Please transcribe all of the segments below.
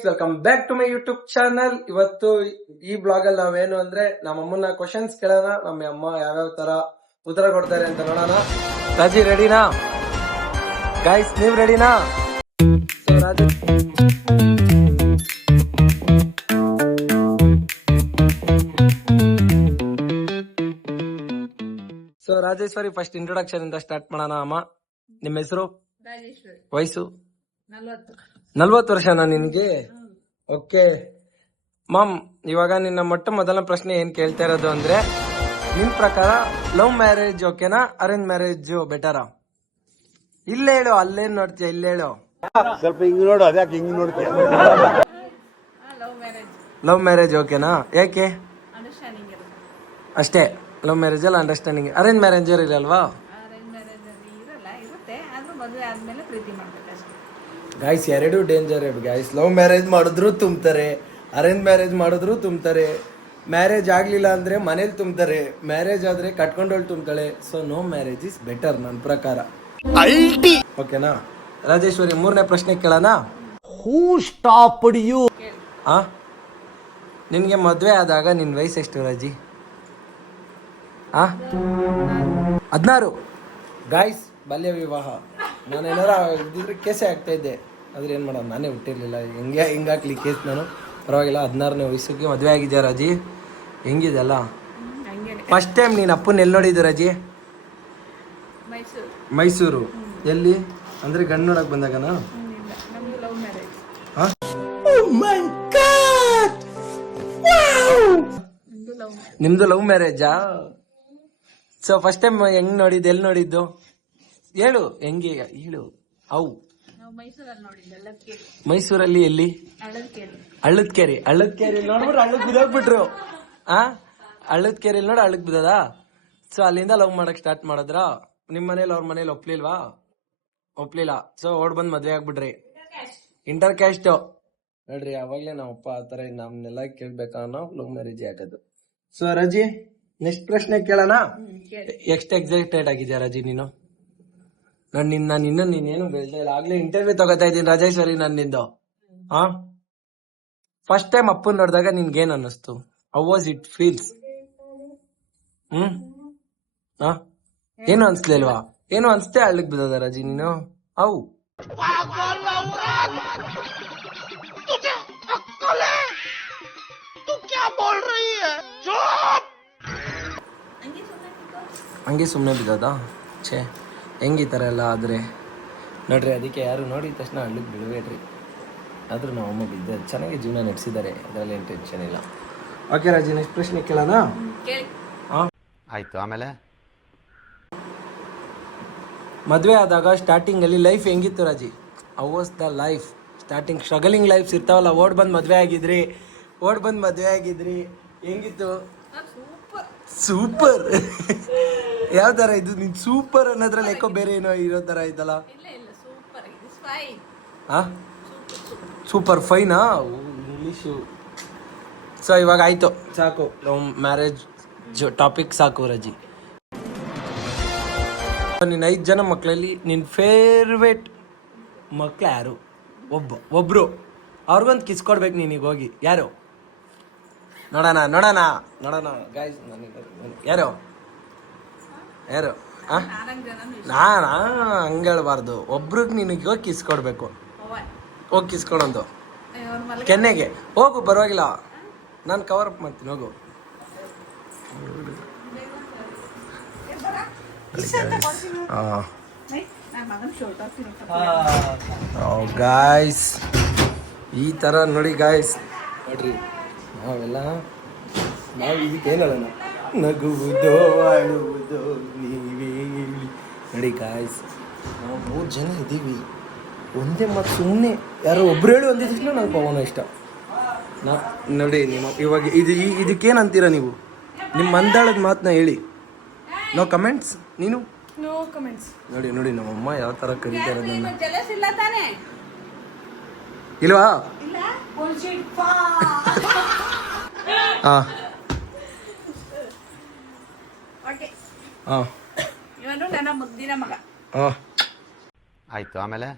Guys, welcome back to my YouTube channel. ಇವತ್ತು ಈ blog ಅಲ್ಲಿ ನಾವೇನು ಅಂದ್ರೆ ನಮ್ಮ ಅಮ್ಮನ ಕ್ವಶನ್ಸ್ ಕೇಳೋಣ. ನಮ್ಮ ಅಮ್ಮ ಯಾವ್ಯಾವ ತರ ಉತ್ತರ ಕೊಡ್ತಾರೆ ಅಂತ ನೋಡೋಣ. ರಾಜಿ ರೆಡಿನಾ? ಗೈಸ್ ನೀವ್ ರೆಡಿನಾ? ಸೊ ರಾಜೇಶ್ವರಿ, ಫಸ್ಟ್ ಇಂಟ್ರೊಡಕ್ಷನ್ ಇಂದ ಸ್ಟಾರ್ಟ್ ಮಾಡೋಣ. ಅಮ್ಮ, ನಿಮ್ಮ ಹೆಸರು? ವಯಸ್ಸು? 40 ವರ್ಷನಾ ನಿನ್ಗೆ? ಓಕೆ ಮಾಮ್, ಇವಾಗ ನಿನ್ನ ಮೊಟ್ಟ ಮೊದಲ ಪ್ರಶ್ನೆ ಏನ್ ಕೇಳ್ತಾ ಇರೋದು ಅಂದ್ರೆ, ನಿನ್ ಪ್ರಕಾರ ಲವ್ ಮ್ಯಾರೇಜ್ ಓಕೆನಾ, ಅರೇಂಜ್ ಮ್ಯಾರೇಜ್ ಬೆಟರಾ? ಇಲ್ಲೇ ಹೇಳು, ಅಲ್ಲೇನ್ ನೋಡ್ತೀಯ, ಇಲ್ಲೇ ಹೇಳು. ಸ್ವಲ್ಪ ಹಿಂಗ್ ನೋಡು, ಅದ್ಯಾಕೆ ಹಿಂಗ್ ನೋಡ್ತೀಯ? ಲವ್ ಮ್ಯಾರೇಜ್ ಓಕೆನಾ? ಯಾಕೆ? ಅಷ್ಟೇ, ಲವ್ ಮ್ಯಾರೇಜ್ ಅಲ್ಲಿ ಅಂಡರ್ಸ್ಟ್ಯಾಂಡಿಂಗ್. ಅರೇಂಜ್ ಮ್ಯಾರೇಜ್ ಇರಲ್ವಾ? ಗೈಸ್, ಎರಡು ಡೇಂಜರ್ ಗೈಸ್. ಲವ್ ಮ್ಯಾರೇಜ್ ಮಾಡಿದ್ರು ತುಂಬ್ತಾರೆ, ಅರೇಂಜ್ ಮ್ಯಾರೇಜ್ ಮಾಡಿದ್ರು ತುಂಬ್ತಾರೆ. ಮ್ಯಾರೇಜ್ ಆಗ್ಲಿಲ್ಲ ಅಂದ್ರೆ ಮನೇಲಿ ತುಂಬ್ತಾರೆ, ಮ್ಯಾರೇಜ್ ಆದ್ರೆ ಕಟ್ಕೊಂಡೋಳು ತುಂಬ್ತಾಳೆ. So no marriage is better ನನ್ನ ಪ್ರಕಾರ. ಓಕೆನಾ? ರಾಜೇಶ್ವರಿ, 3ನೇ ಪ್ರಶ್ನೆ ಕೇಳೋಣ. Who stopped you? ನಿನ್ಗೆ ಮದ್ವೆ ಆದಾಗ ನಿನ್ ವಯಸ್ಸು ಎಷ್ಟು ರಾಜಿ? 16. ಗಾಯ್ಸ್, ಬಾಲ್ಯ ವಿವಾಹ. ನಾನು ಏನಾರ ಇದ್ದಿದ್ರೆ ಕೇಸೇ ಆಗ್ತಾ ಇದ್ದೆ, ಆದ್ರೆ ಏನ್ ಮಾಡೋದು, ನಾನೇ ಹುಟ್ಟಿರ್ಲಿಲ್ಲ. ಹಿಂಗಾಕ್ಲಿ ಕೇಸ್ ನಾನು. ಪರವಾಗಿಲ್ಲ, 16ನೇ ವಯಸ್ಸಿಗೆ ಮದುವೆ ಆಗಿದ್ಯಾ ರಾಜಿ? ಹೆಂಗಿದೆಲ್ಲ? ಫಸ್ಟ್ ಟೈಮ್ ನೀನ್ ಅಪ್ಪನ ಎಲ್ಲಿ ನೋಡಿದ್ದು ರಾಜಿ? ಮೈಸೂರು. ಎಲ್ಲಿ ಅಂದ್ರೆ ಗಂಡು ನೋಡಕ್ ಬಂದಾಗನಾ? ನಿಮ್ದು ಲವ್ ಮ್ಯಾರೇಜಾ? ಸೊ ಫಸ್ಟ್ ಟೈಮ್ ಹೆಂಗ್ ನೋಡಿದ್ದು, ಎಲ್ಲಿ ನೋಡಿದ್ದು ಹೇಳು, ಹೆಂಗೆ ಹೇಳು. ಮೈಸೂರಲ್ಲಿ ಎಲ್ಲಿ? ಹಳ್ಳದ ಕೆರೆ ನೋಡ್ಬಿಟ್ರು, ಹಳ್ಳಕ್ ಬಿದ್ದೋಗ್ಬಿಟ್ರು. ಹಳ್ಳದ ಕೆರೆಯಲ್ಲಿ ನೋಡಿ ಹಳ್ಳಕ್ ಬಿದ್ದದ. ಸೊ ಅಲ್ಲಿಂದ ಲವ್ ಮಾಡಕ್ ಸ್ಟಾರ್ಟ್ ಮಾಡಿದ್ರ. ನಿಮ್ ಮನೇಲಿ ಅವ್ರ ಮನೇಲಿ ಒಪ್ಲಿಲ್ಲ. ಸೊ ಓಡ್ ಬಂದ್ ಮದ್ವೆ ಆಗ್ಬಿಟ್ರಿ. ಇಂಟರ್ ಕ್ಯಾಸ್ಟ್ ನೋಡ್ರಿ. ಅವಾಗ್ಲೇ ನಾವಪ್ಪ ಆತರ ನಮ್ನೆಲ್ಲ ಕೇಳ್ಬೇಕಾ ನಾವು ಲವ್ ಮ್ಯಾರೇಜ್ ಆಗೋದು. ಸೊ ರಜಿ, ನೆಕ್ಸ್ಟ್ ಪ್ರಶ್ನೆ ಕೇಳೋಣ. ಎಷ್ಟು ಎಕ್ಸೈಟೆಡ್ ಆಗಿದ್ಯಾ ರಜಿ ನೀನು? ನೀನೇನು ಬೆಳ್ತಾ ಇಲ್ಲ, ಆಗ್ಲೇ ಇಂಟರ್ವ್ಯೂ ತಗೋತಾ ಇದ್ದೀನಿ ರಾಜೇಶ್ವರಿ ನನ್ನಿಂದು. ಫಸ್ಟ್ ಟೈಮ್ ಅಪ್ಪನ್ ನೋಡಿದಾಗ ನಿನ್ಗೇನ್ ಅನ್ನಿಸ್ತು? How was it feels? ಏನು ಅನ್ಸ್ಲಿಲ್ವಾ? ಏನು ಅನ್ಸ್ತೇ ಹಳ್ಳಿಗ್ ಬಿದ್ದದ ರಾಜಿ ನೀನು? ಹೌ ಹಂಗೆ ಸುಮ್ಮನೆ ಬಿದ್ದದ? ಛೇ, ಹೆಂಗಿತರ ಎಲ್ಲ ಆದ್ರೆ ನೋಡ್ರಿ. ಅದಕ್ಕೆ ಯಾರು ನೋಡಿದ ತಕ್ಷಣ ಹಳ್ಳಿಗೆ ಬಿಡಬೇಡ್ರಿ. ಆದ್ರೂ ನಾವು ಅಮ್ಮ ಬಿದ್ದ ಚೆನ್ನಾಗಿ ಜೀವನ ನಡೆಸಿದ್ದಾರೆ, ಅದರಲ್ಲಿ ಏನು ಟೆನ್ಷನ್ ಇಲ್ಲ. ಓಕೆ ರಾಜಿ, ನೆಕ್ಸ್ಟ್ ಪ್ರಶ್ನೆ ಕೇಳೋಣ. ಆಯ್ತು, ಆಮೇಲೆ ಮದುವೆ ಆದಾಗ ಸ್ಟಾರ್ಟಿಂಗ್ ಅಲ್ಲಿ ಲೈಫ್ ಹೆಂಗಿತ್ತು Raji? How was the life starting? Struggling lifes ಇರ್ತಾವಲ್ಲ, ಓಡ್ ಬಂದ್ ಮದ್ವೆ ಆಗಿದ್ರಿ ಹೆಂಗಿತ್ತು? ಸೂಪರ್. ಯಾವ ತರ ಇದು? ನೀನ್ ಸೂಪರ್ ಅನ್ನೋದ್ರಲ್ಲಿ ಯಾಕೋ ಬೇರೆ ಏನೋ ಇರೋ ತರ ಆಯ್ತಲ್ಲ. Super ಫೈನಾ English? ಸೊ ಇವಾಗ ಆಯ್ತು, ಸಾಕು ಲವ್ ಮ್ಯಾರೇಜ್ ಟಾಪಿಕ್ ಸಾಕು ರಜಿ. ನಿನ್ನ 5 ಜನ ಮಕ್ಕಳಲ್ಲಿ ನಿನ್ನ ಫೇವ್ರೇಟ್ ಮಕ್ಳು ಯಾರು? ಒಬ್ರು. ಅವ್ರಿಗೊಂದು ಕಿಸ್ ಕೊಡ್ಬೇಕು ನೀನೀಗ ಹೋಗಿ. ಯಾರು? ನೋಡೋಣ ಗಾಯ್ಸ್. ಯಾರು ನಾನಾ ಹಂಗ ಹೇಳ್ಬಾರ್ದು. ಒಬ್ರಿಗೆ ನಿನಗೆ ಹೋಗಿ ಕಿಸ್ ಕೊಡ್ಬೇಕು. ಹೋಗಿ ಕಿಸ್ ಕೊಡೋದು ಕೆನ್ನೆಗೆ ಹೋಗು, ಪರವಾಗಿಲ್ಲ, ನಾನು ಕವರ್ ಅಪ್ ಮಾಡ್ತೀನಿ, ಹೋಗು. ಗಾಯ್ಸ್, ಈ ತರ ನೋಡಿ ಗಾಯ್ಸ್, ನೋಡ್ರಿ ನಾವು ಇದಕ್ಕೇನಲ್ಲ, ನಗುವುದೋ ಅಳುವುದೋ ನೀವೇ ಹೇಳಿ. ನೋಡಿ ಗಾಯ್ಸ್, ನಾವು 3 ಜನ ಇದ್ದೀವಿ, ಒಂದೇ ಮಾತು ಸುಮ್ಮನೆ ಯಾರೋ ಒಬ್ರು ಹೇಳಿ ಒಂದೇ ತಕ್ಷಣ ನಂಗೆ ಪವನ ಇಷ್ಟ. ನೋಡಿ ನಿಮ್ಮ ಇವಾಗ ಇದಕ್ಕೇನಂತೀರ ನೀವು? ನಿಮ್ಮ ಮಂದಾಳದ ಮಾತನ್ನ ಹೇಳಿ. No comments. ನೀನು ನೋಡಿ ನಮ್ಮಮ್ಮ ಯಾವ ತರ ಕರೀತಾರೆ ನನ್ನ. ಇಲ್ವಾ? ಆಯ್ತು, ಆಮೇಲೆ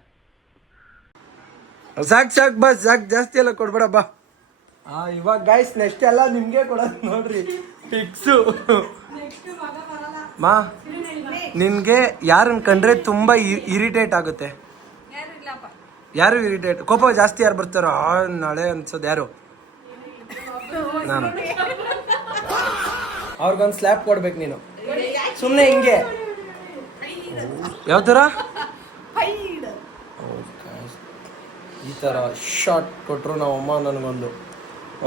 ಸಾಕ್ ಬಸ್ ಸಾಕ್, ಜಾಸ್ತಿ ಎಲ್ಲ ಕೊಡ್ಬೇಡ ಬಾ. ಇವಾಗ ಗೈಸ್ ನೆಕ್ಸ್ಟ್ ಎಲ್ಲ ನಿಮ್ಗೆ ಕೊಡೋದು ನೋಡ್ರಿ, ಫಿಕ್ಸು. ಮಾ ನಿನ್ಗೆ ಯಾರನ್ನ ಕಂಡ್ರೆ ತುಂಬಾ ಇರಿಟೇಟ್ ಆಗುತ್ತೆ? ಯಾರು ಇರಿಟೇಟ್, ಕೋಪ ಜಾಸ್ತಿ ಯಾರು ಬರ್ತಾರೋ ನಾಳೆ ಅನ್ಸೋದು ಯಾರು? ನಾನು. ಅವ್ರಿಗೊಂದು ಸ್ಲ್ಯಾಪ್ ಕೊಡ್ಬೇಕು ನೀನು, ಸುಮ್ಮನೆ ಹಿಂಗೆ. ಯಾವ ಥರ? ಈ ಥರ ಶಾರ್ಟ್ ಕೊಟ್ಟರು ನಮ್ಮಮ್ಮ ನನಗೊಂದು.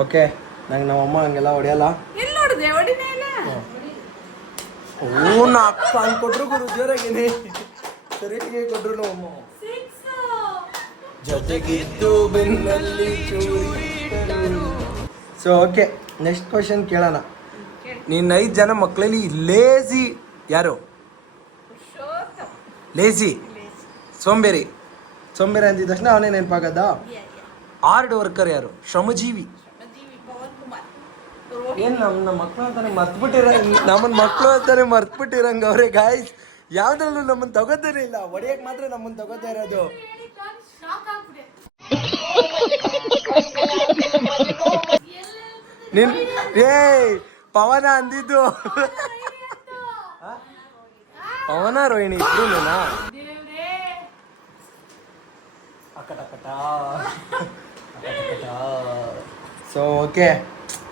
ಓಕೆ, ನಂಗೆ ನಮ್ಮಮ್ಮ ಹಂಗೆಲ್ಲ ಹೊಡೆಯಲ್ಲ. ನಾ ಅಕ್ಕ ಅನ್ಕೊಟ್ರು ಗುರು ಜೋರಾಗೇನೆ ಸರಿಯಾಗಿ ಕೊಟ್ರು ನಮ್ಮಮ್ಮ. ಜೊತೆಗಿದ್ದು ಬೆನ್ನಲ್ಲಿ ಚೂರಿ. ಸೊ ಓಕೆ, ನೆಕ್ಸ್ಟ್ ಕ್ವಶನ್ ಕೇಳೋಣ. ನೀನ್ 5 ಜನ ಮಕ್ಕಳಲ್ಲಿ ಲೇಜಿ ಯಾರು? ಲೇಜಿ, ಸೋಂಬೇರಿ ಅಂದಿದ ತಕ್ಷಣ ಅವನೇ ನೆನಪಾಗದ. ಹಾರ್ಡ್ ವರ್ಕರ್ ಯಾರು? ಶ್ರಮಜೀವಿ. ಏನ್ ನಮ್ಮ ಮಕ್ಕಳು ಅಂತಾನೆ ಮರ್ತ್ಬಿಟ್ಟಿರ, ನಮ್ಮನ್ ಮಕ್ಕಳು ಅಂತಾನೆ ಮರ್ತ್ಬಿಟ್ಟಿರಂಗ ಅವ್ರೆ ಗಾಯ್ಸ್. ಯಾವ್ದ್ರಲ್ಲೂ ನಮ್ಮನ್ ತಗೋತಾನೆ ಇಲ್ಲ, ಒಡೆಯಕ್ ಮಾತ್ರ ನಮ್ಮನ್ ತಗೋತಾ ಇರೋದು. ಪವನ ಅಂದಿದ್ದು. ಪವನ ರೋಹಿಣಿ ಇಬ್ರು ಸೊ ಓಕೆ,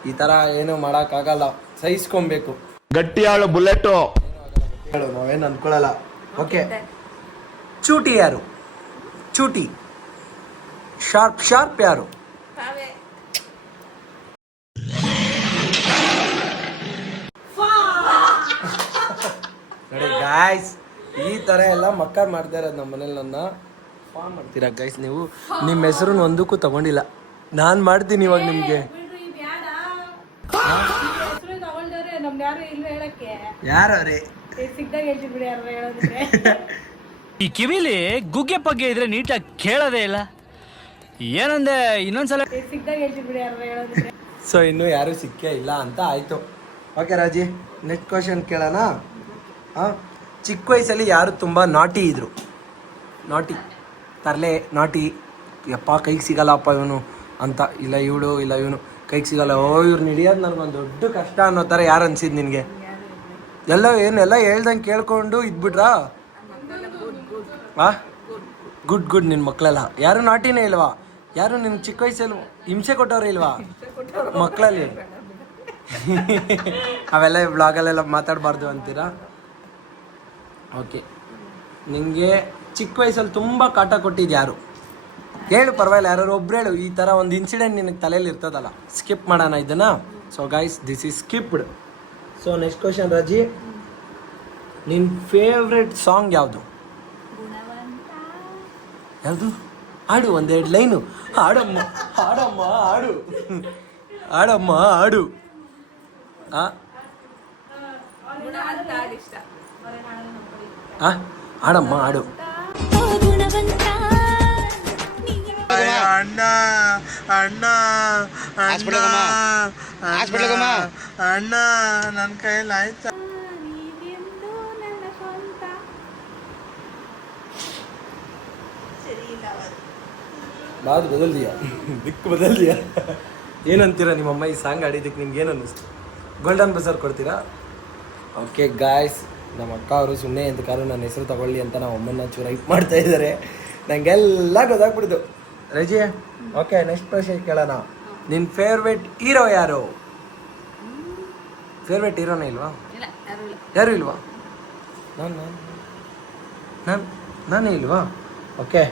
ಈ ತರ ಏನು ಮಾಡಕ್ಕಾಗಲ್ಲ, ಸಹಿಸ್ಕೊಬೇಕು. ಗಟ್ಟಿಯಾಳು ಬುಲೆಟು ಹೇಳು, ನಾವೇನು ಅನ್ಕೊಳಲ್ಲ. ಓಕೆ, ಚೂಟಿ ಯಾರು? ಚೂಟಿ. ಶಾರ್ಪ್ ಯಾರು? ನೋಡಿ ಗಾಯ್ಸ್, ಈ ತರ ಎಲ್ಲ ಮಕ್ಕಳು ಮಾಡ್ತಾ ಇರೋದು ನಮ್ಮ ಮನೇಲಿ. ನನ್ನ ಫಾರ್ಮ್ ಮಾಡ್ತೀರಾ ಗೈಸ್ ನೀವು? ನಿಮ್ಮ ಹೆಸರು ಒಂದಕ್ಕೂ ತಗೊಂಡಿಲ್ಲ, ನಾನು ಮಾಡ್ತೀನಿ ಇವಾಗ ನಿಮ್ಗೆ. ಯಾರವ್ರೆ? ಈ ಕಿವಿಲಿ ಗುಗ್ಗೆ ಪಗ್ಗೆ ಇದ್ರೆ ನೀಟಾಗಿ ಕೇಳೋದೇ ಇಲ್ಲ. ಏನಂದೆ ಇನ್ನೊಂದ್ಸಲ. ಸೊ ಇನ್ನೂ ಯಾರು ಸಿಕ್ಕೇ ಇಲ್ಲ ಅಂತ ಆಯ್ತು. ಓಕೆ ರಾಜಿ, ನೆಕ್ಸ್ಟ್ ಕ್ವಶನ್ ಕೇಳೋಣ. ಚಿಕ್ಕ ವಯಸ್ಸಲ್ಲಿ ಯಾರು ತುಂಬ ನಾಟಿ ಇದ್ರು? ನಾಟಿ, ತರಲೆ ನಾಟಿ. ಯಪ್ಪ ಕೈಗೆ ಸಿಗಲ್ಲಪ್ಪ ಇವನು ಅಂತ, ಇಲ್ಲ ಇವನು ಕೈಗೆ ಸಿಗಲ್ಲ, ಇವ್ರು ಹಿಡಿಯೋದು ನನಗೊಂದು ದೊಡ್ಡ ಕಷ್ಟ ಅನ್ನೋ ಥರ ಯಾರು ಅನ್ಸಿದ್ ನಿನಗೆ? ಏನೆಲ್ಲ ಹೇಳ್ದಂಗೆ ಕೇಳ್ಕೊಂಡು ಇದ್ಬಿಟ್ರಾ? ಗುಡ್ ನಿನ್ನ ಮಕ್ಕಳೆಲ್ಲ ಯಾರು ನಾಟಿನೇ ಇಲ್ವಾ? ಯಾರು ನಿನ್ನ ಚಿಕ್ಕ ವಯಸ್ಸಲ್ಲಿ ಹಿಂಸೆ ಕೊಟ್ಟವ್ರೆ ಇಲ್ವಾ ಮಕ್ಕಳಲ್ಲಿ? ಅವೆಲ್ಲ ಬ್ಲಾಗಲ್ಲೆಲ್ಲ ಮಾತಾಡಬಾರ್ದು ಅಂತೀರಾ? ಓಕೆ, ನಿನಗೆ ಚಿಕ್ಕ ವಯಸ್ಸಲ್ಲಿ ತುಂಬ ಕಾಟ ಕೊಟ್ಟಿದ್ದು ಯಾರು? ಹೇಳು, ಪರವಾಗಿಲ್ಲ, ಯಾರು ಒಬ್ರು ಹೇಳು. ಈ ಥರ ಒಂದು ಇನ್ಸಿಡೆಂಟ್ ನಿನಗೆ ತಲೆಯಲ್ಲಿ ಇರ್ತದಲ್ಲ. ಸ್ಕಿಪ್ ಮಾಡೋಣ ಇದನ್ನು. So guys, this is skipped. So next question ರಾಜಿ, ನಿನ್ನ ಫೇವ್ರೆಟ್ ಸಾಂಗ್ ಯಾವುದು? ಯಾವುದು? ಹಾಡು, 1-2 ಲೈನು ಹಾಡಮ್ಮ. ಹಾಡು. ಹಾಡಮ್ಮ ಹಾಡು. ಅಣ್ಣ ನನ್ನ ಕೈಯಲ್ಲಿ ಆಯ್ತಾ? ಬಾದ್ ಬದಲ್ದಿಯಾ, ದಿಕ್ಕು ಬದಲ್ದಿಯಾ. ಏನಂತೀರಾ ನಿಮ್ಮಮ್ಮ ಈ ಸಾಂಗ್ ಆಡಿದ್ದಕ್ಕೆ? ನಿಮ್ಗೆ ಏನು ಅನ್ನಿಸ್ತು? ಗೋಲ್ಡನ್ ಬಜಾರ್ ಕೊಡ್ತೀರಾ? ಓಕೆ ಗಾಯ್ಸ್, ನಮ್ಮ ಅಕ್ಕ ಅವರು ಸುಮ್ಮನೆ ಎಂತ ಕಾರು ನನ್ನ ಹೆಸರು ತಗೊಳ್ಳಿ ಅಂತ ನಾವು ಅಮ್ಮನ್ನ ಚೂರು ಹೈಪ್ ಮಾಡ್ತಾ ಇದ್ದಾರೆ. ನನಗೆಲ್ಲ ಗೊತ್ತಾಗ್ಬಿಡ್ತು. ರಜಿ, ಓಕೆ, ನೆಕ್ಸ್ಟ್ ಕ್ವಶನ್ ಕೇಳೋಣ. ನಿನ್ನ ಫೇವ್ರೇಟ್ ಹೀರೋ ಯಾರು? ಫೇವ್ರೇಟ್ ಹೀರೋನೇ ಇಲ್ವಾ? ಯಾರು ಇಲ್ವಾ? ನಾನೇ ಇಲ್ವಾ? ಓಕೆ,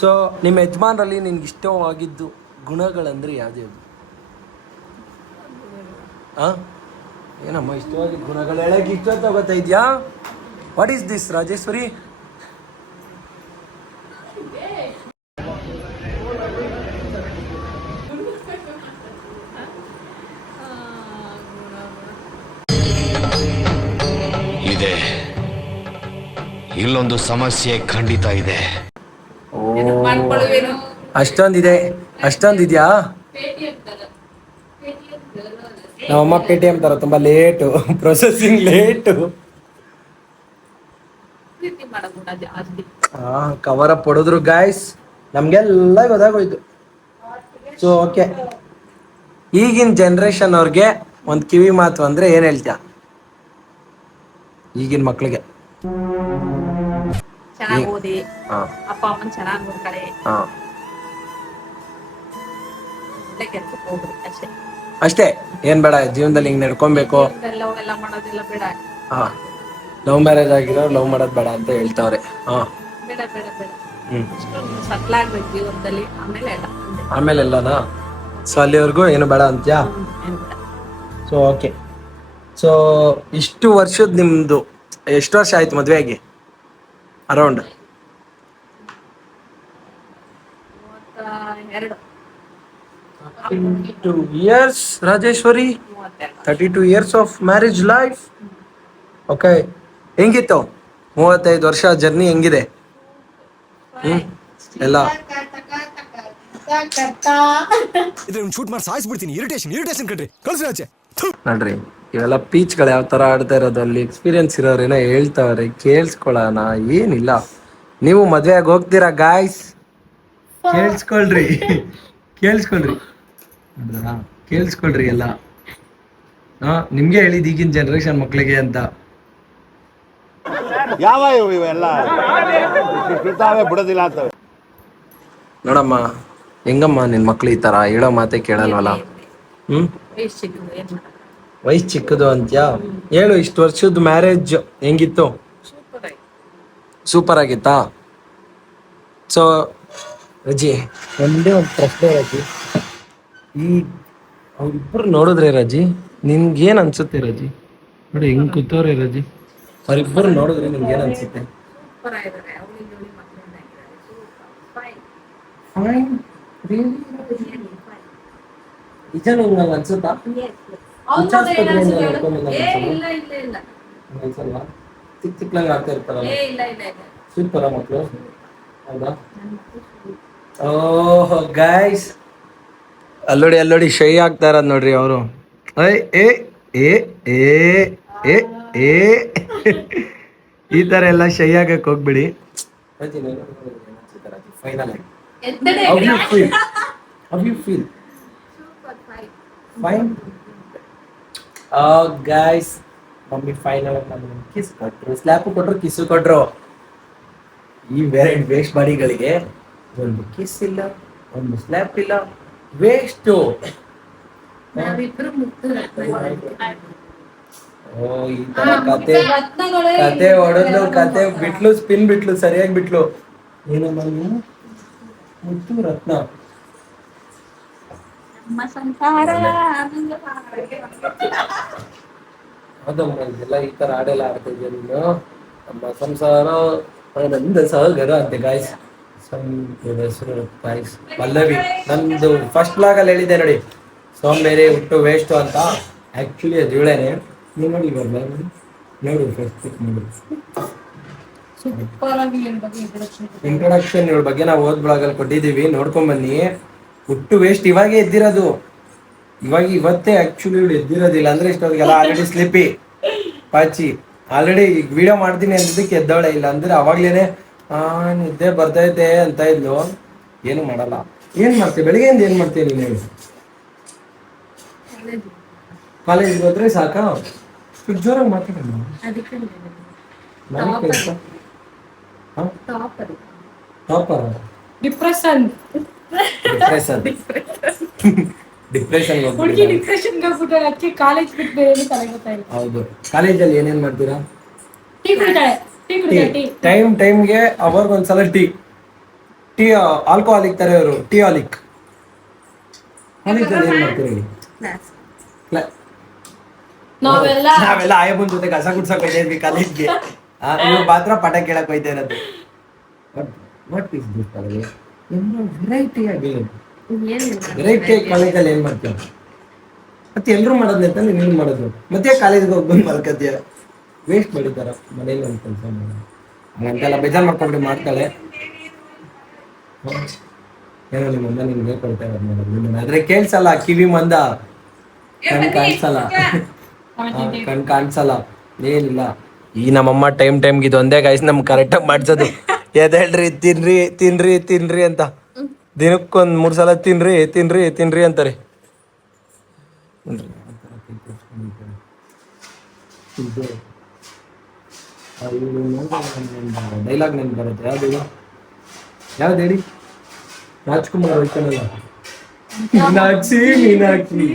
ಸೊ ನಿಮ್ಮ ಯಜಮಾನ್ರಲ್ಲಿ ನಿನ್ಗೆ ಇಷ್ಟವಾಗಿದ್ದು ಗುಣಗಳಂದ್ರೆ ಯಾವ್ದು? ಏನಮ್ಮ ಇಷ್ಟವಾಗಿದ್ದ ಗುಣಗಳು ಹೇಳಕ್ಕೆ ಇಷ್ಟ ಗೊತ್ತಾ ಇದೆಯಾ? What is this Rajeshwari? ಇದೆ, ಇಲ್ಲೊಂದು ಸಮಸ್ಯೆ ಖಂಡಿತ ಇದೆ. ಅಷ್ಟೊಂದಿದ್ಯಾ? ನಮ್ಮಮ್ಮ ಪೇಟಿಎಂ ತರ ತುಂಬಾ late, processing late. Cover up ಹೊಡೆದ್ರು ಗಾಯ್ಸ್. ನಮ್ಗೆಲ್ಲ ಗೊತ್ತಾಗೋಯ್ತು. ಸೊ ಓಕೆ, ಈಗಿನ ಜನ್ರೇಷನ್ ಅವ್ರಿಗೆ ಒಂದು ಕಿವಿ ಮಾತು ಅಂದ್ರೆ ಏನ್ ಹೇಳ್ತೀಯ ಈಗಿನ ಮಕ್ಳಿಗೆ? ಚೆನ್ನಾಗಿ ಓದಿ, ಹಾ ಅಪ್ಪ ಅಮ್ಮನ್ ಚೆನ್ನಾಗಿ ನೋಡ್ಕಳೆ, ಹಾ ಒಳ್ಳೆ ಕೆಲ್ಸಕ್ಕೆ ಹೋಗ್ರಿ ಅಷ್ಟೇ. ಅಷ್ಟೇ, ಏನ್ ಬೇಡ ಜೀವನದಲ್ಲಿ ಹಿಂಗ್ ನಡ್ಕೊಬೇಕು. ಎಲ್ಲ ಮಾಡೋದೆಲ್ಲ ಬೇಡ. ಹಾ, ಲವ್ ಮ್ಯಾರೇಜ್ ಆಗಿರೋ ಲವ್ ಮಾಡೋದ್ ಬೇಡ ಅಂತ ಹೇಳ್ತಾವ್ರೆ. ಹಾ ಬೇಡ ಬೇಡ ಬೇಡ, ಹ್ಮ್, ಇಷ್ಟು ನೀವು ಸೆಟ್ಲ್ ಆಗ್ಬೇಕು ಜೀವನದಲ್ಲಿ, ಆಮೇಲೆ ಎಲ್ಲ ಆಮೇಲೆ ಎಲ್ಲನಾ. ಸೊ ಅಲ್ಲಿವರೆಗೂ ಏನು ಬೇಡ ಅಂತ್ಯಾ? ಏನು ಬೇಡ. ಸೊ ಓಕೆ, ಸೊ ಇಷ್ಟು ವರ್ಷದ ನಿಮ್ದು ಎಷ್ಟು ವರ್ಷ ಆಯ್ತು ಮದ್ವೆ ಆಗಿ? Around 32 32 years, Rajeshwari. 32 years of marriage life. Okay, ಹೆಂಗಿತ್ತು 35 ವರ್ಷ ಜರ್ನಿ? ಹೆಂಗಿದೆ? ಎಲ್ಲ ಶೂಟ್ ಮಾಡಿ ಸಾಯಿಸ್ಬಿಡ್ತೀನಿ. ಇರಿಟೇಷನ್ ಕಣ್ರಿ, ಕಳ್ಸಿ ಆಚೆ. ನೋಡ್ರಿ, ಇವೆಲ್ಲ ಪೀಚ್ಗಳು ಯಾವ ತರ ಆಡ್ತಾ ಇರೋದು, ಅಲ್ಲಿ ಎಕ್ಸ್ಪೀರಿಯನ್ಸ್ ಇರೋರೇನೋ ಹೇಳ್ತಾವ್ರೆ, ಕೇಳಿಸ್ಕೊಳ್ಳೋಣ. ಏನಿಲ್ಲ, ನೀವು ಮದ್ವೆ ಆಗಿ ಹೋಗ್ತೀರಾ ಗಾಯ್ಸ್? ಕೇಳಿಸ್ಕೊಳ್ರಿ, ಕೇಳಿಸ್ಕೊಳ್ರಿ, ಕೇಳಿಸ್ಕೊಳ್ರಿ ಎಲ್ಲ. ನಿಮ್ಗೆ ಹೇಳಿದ್ ಈಗಿನ ಜನರೇಷನ್ ಮಕ್ಳಿಗೆ ಅಂತ. ಯಾವ ಇವೆಲ್ಲ ಇರ್ತಾವೆ ಬಿಡೋದಿಲ್ಲ ಅಂತವೆ. ನೋಡಮ್ಮ, ಹೆಂಗಮ್ಮ ನಿನ್ ಮಕ್ಳು ಈ ತರ ಹೇಳೋ ಮಾತೆ ಕೇಳಲ್ವಲ್ಲ? ಹ್ಮ್, ವಯಸ್ಸು ಚಿಕ್ಕದು, ಏನ್ ಮಾಡೋದು? ವಯಸ್ಸು ಚಿಕ್ಕದು ಅಂತ್ಯಾ? ಹೇಳು, ಇಷ್ಟು ವರ್ಷದ ಮ್ಯಾರೇಜ್ ಹೆಂಗಿತ್ತು? ಸೂಪರ್ ಆಯ್ತು. ಸೂಪರ್ ಆಗಿತ್ತಾ? ಸೊ ರಜಿ, ಒಂದೇ ಒಂದು ಪ್ರಶ್ನೆ ರಜಿ, ಈ ಅವ್ರಿಬ್ರು ನೋಡಿದ್ರೆ ರಜಿ ನಿನ್ಗೇನ್ ಅನ್ಸುತ್ತೆ ರಜಿ? ನೋಡಿ ಹೆಂಗ್ ಕೂತವ್ರೆ ರಜಿ, ಅವ್ರಿಬ್ರು ನೋಡಿದ್ರೆ ನಿಮ್ಗೆ ಏನ್ ಅನ್ಸುತ್ತೆ? ಸೂಪರ್ ಆಗಿದ್ದಾರೆ, ಅವಳಿಗೆ ಜೋಡಿ ಮಕ್ಕಳನ್ನಾಗಿದ್ದಾರೆ. Super fine. ಫೈನ್, ನಿಜ ನಿಮ್ಗೆ ಅನ್ಸುತ್ತಾ? ಇಲ್ಲ ಇಲ್ಲ ಇಲ್ಲ ಅನ್ಸಲ್ವಾ? ಚಿಕ್ಕ ಚಿಕ್ಕಂಗ್ ಆಗ್ತಾ ಇರ್ತಾರಲ್ಲ, ಇಲ್ಲ ಇಲ್ಲ ಇಲ್ಲ. ಸೂಪರ ಮಕ್ಳು, ಹೌದಾ? ಓಹ್ ಗೈಸ್, ಅಲ್ಲೋಡಿ ಶೈ ಆಗ್ತಾ ಇರೋದ್ ನೋಡ್ರಿ ಅವರು. ಏ ಏ ಏ ಏ ಏ ಈ ತರ ಎಲ್ಲ ಶೈ ಆಗಕ್ ಹೋಗ್ಬಿಡಿ. ಫೈನಲ್ ಆಗಿ how you feel? Super fine. Fine. Guys, mummy final kiss ಕೊಟ್ರು, ಸ್ಲ್ಯಾಪ್ ಕೊಟ್ರು, ಕಿಸ್ ಕೊಟ್ರು. ಈ ವೇಸ್ಟ್ ಬಾಡಿಗಳಿಗೆ ಒಂದು ಕಿಸ್ ಇಲ್ಲ, ಒಂದು ಸ್ಲ್ಯಾಪ್ ಇಲ್ಲ, ವೇಸ್ಟ್. ನಾವಿಬ್ರು ಮುಗ್ದು ಓ, ಈ ತರ ಕತೆ ಹೊಡೆದ್ಲು, ಕತೆ ಬಿಟ್ಲು, ಸ್ಪಿನ್ ಬಿಟ್ಲು, ಸರಿಯಾಗಿ ಬಿಟ್ಲು. ಏನಮ್ಮ ನೀವು? ಮುತ್ತು ರತ್ನ. ನಮ್ಮ ಸಂಸಾರ ಅದಮ್ಮ, ಇದೆಲ್ಲ ಈ ತರ ಆಡೆಲ್ಲ ಆಡ್ತಾ ಇದೆಯಾ ನೀನು? ನಮ್ಮ ಸಂಸಾರ ಆನಂದ ಸಾಗರ ಅಂತೆ ಗಾಯ್ಸ್. ಹೆಸರು ಗಾಯ್ಸ್ ಪಲ್ಲವಿ. ನಂದು ಫಸ್ಟ್ ಬ್ಲಾಗ್ ಅಲ್ಲಿ ಹೇಳಿದ್ದೆ ನೋಡಿ, ಸೋಂಬೇರಿ ಹುಟ್ಟು ವೇಸ್ಟ್ ಅಂತ. ಆಕ್ಚುಲಿ ಅದು ಇವಳೇನೆ. ನೀವು ನೋಡಿ ಇವಾಗ ನೋಡಿ, ನೋಡು ಫಸ್ಟ್ ನೋಡಿ ಸೂಪರ್ ಆಗಿ ಇಂಟ್ರೊಡಕ್ಷನ್ ಇವಳ ಬಗ್ಗೆ ನಾವು ಓದ್ ಬ್ಲಾಗ್ ಅಲ್ಲಿ ಕೊಟ್ಟಿದೀವಿ, ನೋಡ್ಕೊಂಡ್ ಬನ್ನಿ. ಹುಟ್ಟು ವೇಸ್ಟ್ ಇವಾಗೇ ಎದ್ದಿರೋದು, ಇವತ್ತೇ ಆಕ್ಚುಲಿ ಇವಳು ಎದ್ದಿರೋದಿಲ್ಲ ಅಂದ್ರೆ ಇಷ್ಟೊತ್ತಿಗೆಲ್ಲ ಆಲ್ರೆಡಿ ಸ್ಲಿಪ್ಪಿ ಪಾಚಿ ಆಲ್ರೆಡಿ ಈಗ ವಿಡಿಯೋ ಮಾಡ್ತೀನಿ ಅಂದಿದ್ದಕ್ಕೆ ಎದ್ದವಳೆ. ಇಲ್ಲ ಅಂದ್ರೆ ಅವಾಗ್ಲೇನೆ ನಿದ್ದೆ ಬರ್ತೈತೆ ಅಂತ ಇದ್ಲು. ಏನು ಮಾಡಲ್ಲ. ಏನ್ ಮಾಡ್ತೀವಿ ಬೆಳಿಗ್ಗೆಯಿಂದ, ಏನ್ ಮಾಡ್ತೀವಿ ನೀನು ಹೇಳಿ? ಕಾಲೇಜ್ಗೆ ಹೋದ್ರೆ ಸಾಕ? ಜೋರಾಗಿ ಮಾತಾಡೋಣ. ಟಾಪರ್ ಡಿಪ್ರೆಷನ್ ಹುಡುಗಿ ಡಿಪ್ರೆಷನ್ ಹೋಗ್ಬಿಟ್ಟು ಅದಕ್ಕೆ ಕಾಲೇಜ್ ಬಿಟ್ಟು ಬೇರೆ ತಲೆ ಗೊತ್ತಾಯಿಲ್ಲ. ಹೌದು, ಕಾಲೇಜಲ್ಲಿ ಏನೇನ್ ಮಾಡ್ತೀರಾ? ಟೀ ಕುಡಿತಾಳೆ, ಟೀ ಕುಡಿತಾಳೆ. ಟೈಮ್ಗೆ ಅವಾಗ ಒಂದ್ಸಲ ಟೀ ಆಲ್ಕೋಹಾಲಿಕ್ ತರ ಇವರು, ಟೀ ಆಲಿಕ್. ಕಾಲೇಜಲ್ಲಿ ಏನ್ ಮಾಡ್ತೀರಾ ಹೇಳಿ? ನಾವೆಲ್ಲ ಆಯಬ್ಬನ್ ಜೊತೆ ಕಸ ಗುಡ್ಸಕ್ ಹೋಯ್ತಾ ಇದ್ವಿ ಕಾಲೇಜ್ಗೆ. ಇವ್ರು ಮಾತ್ರ ಪಾಠ ಕೇಳಕ್ ಹೋಯ್ತಾ ಇರೋದು. What is this college? Variety ಆಗಿ ಕಾಲೇಜಲ್ಲಿ ಏನ್ ಮಾಡ್ತೀಯ? ಮತ್ತೆ ಎಲ್ರು ಮಾಡೋದ್ನ ತಾನೆ ನೀನು ಮಾಡೋದು. ಮತ್ತೆ ಕಾಲೇಜ್ಗೆ ಹೋಗಿ ಬಂದು ಮಲ್ಕತ್ತೀಯ. ವೇಸ್ಟ್ ಮಾಡಿದಾರ ಮನೇಲಿ ಒಂದು ಕೆಲಸ ಮಾಡೋದು ಹಂಗಂತೆಲ್ಲ ಬೇಜಾರು ಮಾಡ್ಕೊಂಡ್ರೆ ಮಾಡ್ತಾಳೆ. ಏನೋ ನಿಮ್ಮಮ್ಮ ನಿಮ್ಗೆ ಹೇಳ್ಕೊಡ್ತಾ ಇರೋದು ಮಾಡೋದು. ನಿಮ್ಮನ್ನ ಆದ್ರೆ ಕೇಳ್ಸಲ್ಲ, ಕಿವಿ ಮಂದ, ಕಣ್ ಕಾಣಿಸಲ್ಲ, ಏನಿಲ್ಲ. ಈ ನಮ್ಮಮ್ಮ ಟೈಮ್ಗೆ ಇದೊಂದೇ ಗಾಯ್ಸ್ ನಮ್ಗೆ ಕರೆಕ್ಟಾಗಿ ಮಾಡ್ಸೋದು. ಎದೇಳ್ರಿ ತಿನ್ರಿ ಅಂತ. ದಿನಕ್ಕೊಂದು 3 ಸಲ ತಿನ್ರಿ ತಿನ್ರಿ ತಿನ್ರಿ ಅಂತಾರೆ. ಡೈಲಾಗ್ ನೆನ್ಪು ಬರುತ್ತೆ. ಯಾವ್ದು ಹೇಳಿ? ರಾಜ್ಕುಮಾರ್ ಹೋಯ್ತಾನಲ್ಲ, ಮೀನಾಕ್ಷಿ ಮೀನಾಕ್ಷಿ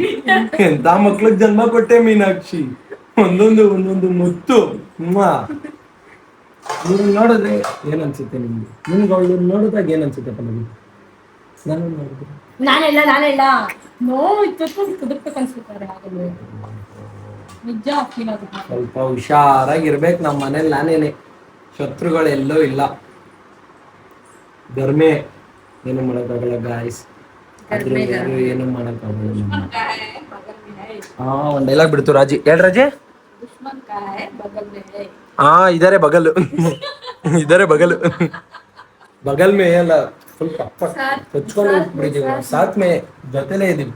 ಎಂತ ಮಕ್ಳಿಗೆ ಜನ್ಮ ಕೊಟ್ಟೆ ಮೀನಾಕ್ಷಿ, ಒಂದೊಂದು ಮುತ್ತು. ನೀವು ನೋಡಿದ್ರೆ ಏನ್ ಅನ್ಸುತ್ತೆ ನಿಮ್ಗೆ? ನಿಮ್ಗೆ ಅವಳು ನೋಡಿದಾಗ ಏನ್ ಅನ್ಸುತ್ತೆ ಪಲ್ಲವಿ? ನಾನು ನೋಡಿದ್ರೆ ನಾನೆಲ್ಲ ನೋವು ಇತ್ತು ಕುದುಕ್ಬೇಕು ಅನ್ಸುತ್ತಾರೆ. ಆಗಲೇ ನಿಜ ಫೀಲ್ ಆಗುತ್ತೆ. ಸ್ವಲ್ಪ ಹುಷಾರಾಗಿರ್ಬೇಕು. ನಮ್ಮ ಮನೇಲಿ ನಾನೇನೆ, ಶತ್ರುಗಳೆಲ್ಲೂ ಇಲ್ಲ. ಧರ್ಮೆ ಏನು ಮಾಡಕ್ಕಾಗಲ್ಲ ಗಾಯ್ಸ್, ಏನು ಮಾಡಕ್ಕಾಗಲ್ಲ. ಒಂದ್ ಡೈಲಾಗ್ ಬಿಡ್ತು ರಾಜಿ. ಹೇಳ್ ರಾಜಿ. ದುಶ್ಮನ್ ಕಾಯ್ ಬಗಲ್ ಮೇ ಹೈ. ಇದಾರೆ ಬಗಲು ಇದಾರೆ ಬಗಲು ಬಗಲ್ ಮೇ ಅಲ್ಲ, ಫುಲ್ ಹೊಚ್ಕೊಂಡು ಬಿಟ್ಟಿದೀವಿ ನಾವು. ಸಾತ್ ಮೇ ಜೊತೆಲೇ ಇದೀವಿ.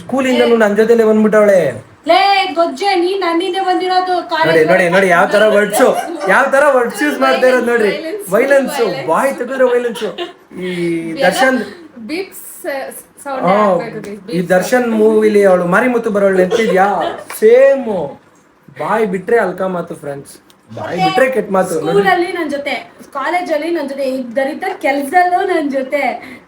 ಸ್ಕೂಲಿಂದ ನನ್ ಜೊತೆಲೆ ಬಂದ್ಬಿಟ್ಟವಳೆ. ಲೇ ಗೊಜ್ಜೆ ನೀ ನನ್ನಿಂದ ಬಂದಿರೋದು. ನೋಡಿ ಯಾವ ತರ ವರ್ಡ್ಸ್ ಯೂಸ್ ಮಾಡ್ತಾ ಇರೋದು ನೋಡ್ರಿ. ವೈಲೆನ್ಸ್, ಬಾಯ್ ತೆಗೆದ್ರೆ ವೈಲೆನ್ಸ್. ಈ ದರ್ಶನ್ ಈ ದರ್ಶನ್ ಮೂವಿಲಿ ಅವಳು ಮಾರಿಮುತ್ತು ಬರೋಳು ನೆನ್ಪಿದ್ಯಾ? ಸೇಮ್ ಬಾಯ್ ಬಿಟ್ರೆ ಅಲ್ಕಾ ಮಾತು ಫ್ರೆಂಡ್ಸ್, ಬಾಯ್ ಬಿಟ್ರೆ ಕೆಟ್ಟ ಮಾತು. ಸ್ಕೂಲಲ್ಲಿ ನನ್ ಜೊತೆ, ಕಾಲೇಜಲ್ಲಿ ನನ್ ಜೊತೆ, ದರಿದ್ರ ಕೆಲ್ಸದಲ್ಲೂ ನನ್ ಜೊತೆ,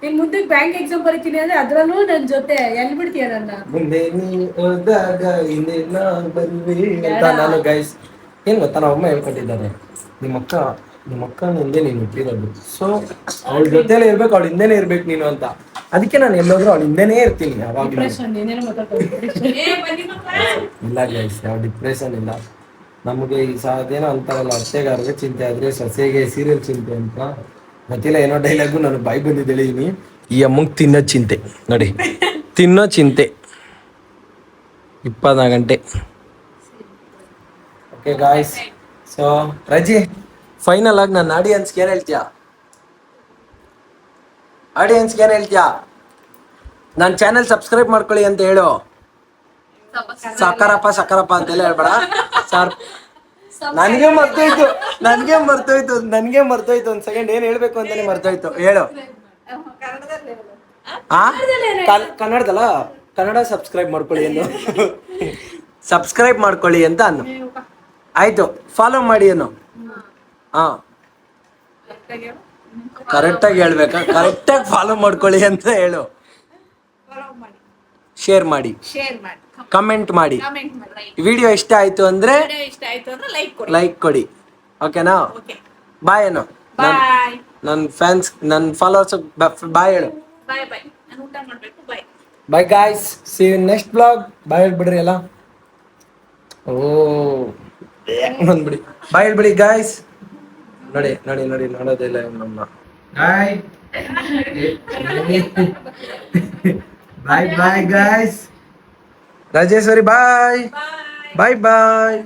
ಇನ್ ಮುಂದೆ ಬ್ಯಾಂಕ್ ಎಕ್ಸಾಮ್ ಬರೀತೀನಿ ಅಂದ್ರೆ ಅದ್ರಲ್ಲೂ ನನ್ ಜೊತೆ. ಎಲ್ಲಿ ಬಿಡ್ತೀಯ ನನ್ನ? ಮುಂದೆ ನಾನು ಗೈಸ್ ಏನ್ ಗೊತ್ತಾ, ನಮ್ಮ ಅಮ್ಮ ಹೇಳ್ಕೊಟ್ಟಿದ್ದಾರೆ, ನಿಮ್ಮ ಅಕ್ಕ ಹಿಂದೆ ನೀನು ಹುಟ್ಟಿರೋದು, ಸೊ ಅವಳ ಜೊತೆಲೆ ಇರ್ಬೇಕು, ಅವಳ ಹಿಂದೆನೆ ಇರ್ಬೇಕು ನೀನು ಅಂತ. ಅದಕ್ಕೆ ನಾನು ಎಲ್ಲೋದ್ರೂ ಅವಳ ಹಿಂದೆನೇ ಇರ್ತೀನಿ ಯಾವಾಗ್ಲೂ. ಇಲ್ಲ ಗೈಸ್, ಯಾವ ಡಿಪ್ರೆಷನ್ ಇಲ್ಲ ನಮಗೆ. ಈ ಅದೇನೋ ಅಂತಾರಲ್ಲ, ಅತ್ತೆಗಾರಿಗೆ ಚಿಂತೆ ಆದ್ರೆ ಸೊಸೆಗೆ ಸೀರಿಯಲ್ ಚಿಂತೆ ಅಂತ ಗೊತ್ತಿಲ್ಲ, ಏನೋ ಡೈಲಾಗು ನಾನು ಬಾಯಿ ಬಂದಿದ್ದು ಹೇಳಿದೀನಿ. ಈ ಅಮ್ಮಂಗೆ ತಿನ್ನೋ ಚಿಂತೆ ನೋಡಿ, ತಿನ್ನೋ ಚಿಂತೆ 24 ಗಂಟೆ. ಓಕೆ ಗಾಯ್ಸ್, ಸೊ ರಜಿ ಫೈನಲ್ ಆಗಿ ನನ್ನ ಆಡಿಯನ್ಸ್ಗೆ ಏನು ಹೇಳ್ತೀಯಾ? ನನ್ನ ಚಾನೆಲ್ ಸಬ್ಸ್ಕ್ರೈಬ್ ಮಾಡ್ಕೊಳ್ಳಿ ಅಂತ ಹೇಳು. ಸಕಾರಪ್ಪ ಅಂತೆಲ್ಲ ಹೇಳ್ಬೇಡ ಸರ್. ನನಗೆ ಮರ್ತೋಯ್ತು ಒಂದ್ ಸೆಕೆಂಡ್ ಏನ್ ಹೇಳ್ಬೇಕು ಅಂತಾನೆ ಮರ್ತೋಯ್ತು. ಹೇಳು. ಕನ್ನಡದಲ್ಲ, ಕನ್ನಡ ಸಬ್ಸ್ಕ್ರೈಬ್ ಮಾಡ್ಕೊಳ್ಳಿ ಏನು ಸಬ್ಸ್ಕ್ರೈಬ್ ಮಾಡ್ಕೊಳ್ಳಿ ಅಂತ ಅನ್ನು. ಆಯ್ತು, ಫಾಲೋ ಮಾಡಿ ಏನು. ಕರೆಕ್ಟಾಗಿ ಹೇಳ್ಬೇಕಾ? ಕರೆಕ್ಟಾಗಿ ಫಾಲೋ ಮಾಡ್ಕೊಳ್ಳಿ ಅಂತ ಹೇಳು. ಶೇರ್ ಮಾಡಿ, ಕಮೆಂಟ್ ಮಾಡಿ. ವಿಡಿಯೋ ಇಷ್ಟ ಆಯ್ತು ಅಂದ್ರೆ ಲೈಕ್ ಕೊಡಿ. ಓಕೆನಾ? ಬಾಯ್ ಏನು ನನ್ನ ಫ್ಯಾನ್ಸ್, ನನ್ನ ಫಾಲೋವರ್ಸ್ ಬಾಯ್ ಹೇಳು. Bye guys, see you next blog. Bye ಹೇಳ್ಬಿಡ್ರಿ ಎಲ್ಲ. ಬಂದ್ಬಿಡಿ, ಬಾಯ್ ಹೇಳ್ಬಿಡಿ ಗಾಯ್ಸ್. ನೋಡಿ ನೋಡೋದಿಲ್ಲ ನಮ್ಮ ಬಾಯ್ ಗಾಯ್ಸ್. ರಾಜೇಶ್ವರಿ ಬಾಯ್. ಬಾಯ್.